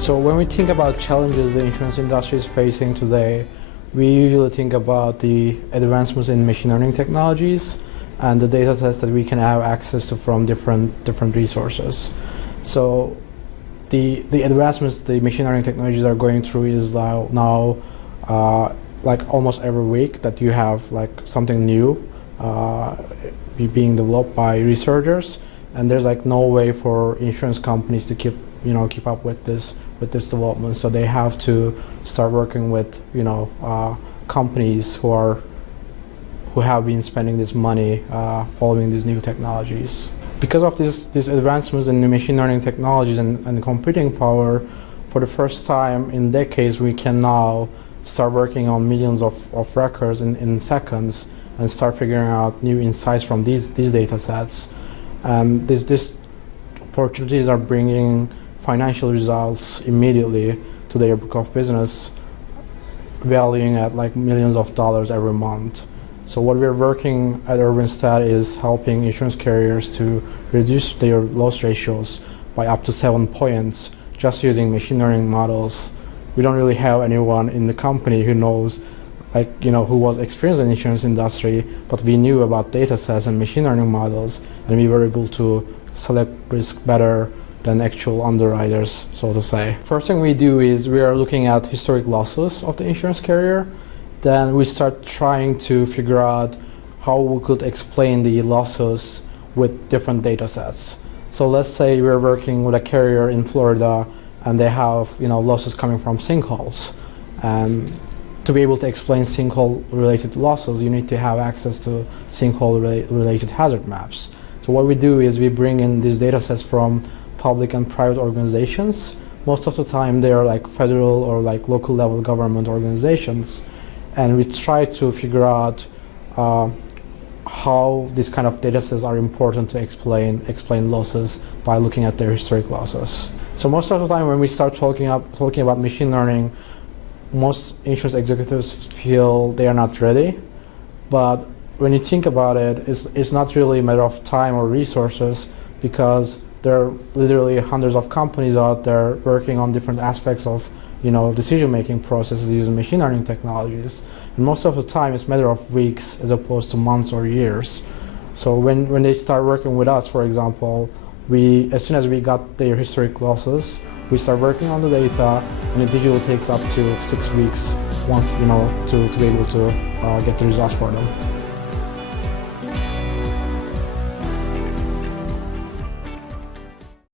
So when we think about challenges the insurance industry is facing today, we usually think about the advancements in machine learning technologies and the data sets that we can have access to from different resources. So the advancements the machine learning technologies are going through is now like almost every week that you have like something new being developed by researchers, and there's like no way for insurance companies to keep up with this development. So they have to start working with companies who have been spending this money following these new technologies. Because of these advancements in the machine learning technologies and computing power, for the first time in decades, we can now start working on millions of records in seconds and start figuring out new insights from these data sets. And these opportunities are bringing financial results immediately to their book of business, valuing at like millions of dollars every month. So what we're working at UrbanStat is helping insurance carriers to reduce their loss ratios by up to 7 points just using machine learning models. We don't really have anyone in the company who knows, who was experienced in the insurance industry, but we knew about data sets and machine learning models, and we were able to select risk better than actual underwriters, so to say. First thing we do is we are looking at historic losses of the insurance carrier. Then we start trying to figure out how we could explain the losses with different data sets. So let's say we're working with a carrier in Florida and they have losses coming from sinkholes. And to be able to explain sinkhole related losses, you need to have access to sinkhole related hazard maps. So what we do is we bring in these data sets from public and private organizations. Most of the time they are like federal or like local level government organizations. And we try to figure out how these kind of data sets are important to explain losses by looking at their historic losses. So most of the time when we start talking about machine learning, most insurance executives feel they are not ready. But when you think about it, it's not really a matter of time or resources, because there are literally hundreds of companies out there working on different aspects of decision-making processes using machine learning technologies. And most of the time it's a matter of weeks as opposed to months or years. So when they start working with us, for example, as soon as we got their historic losses, we start working on the data, and it usually takes up to 6 weeks once to be able to get the results for them.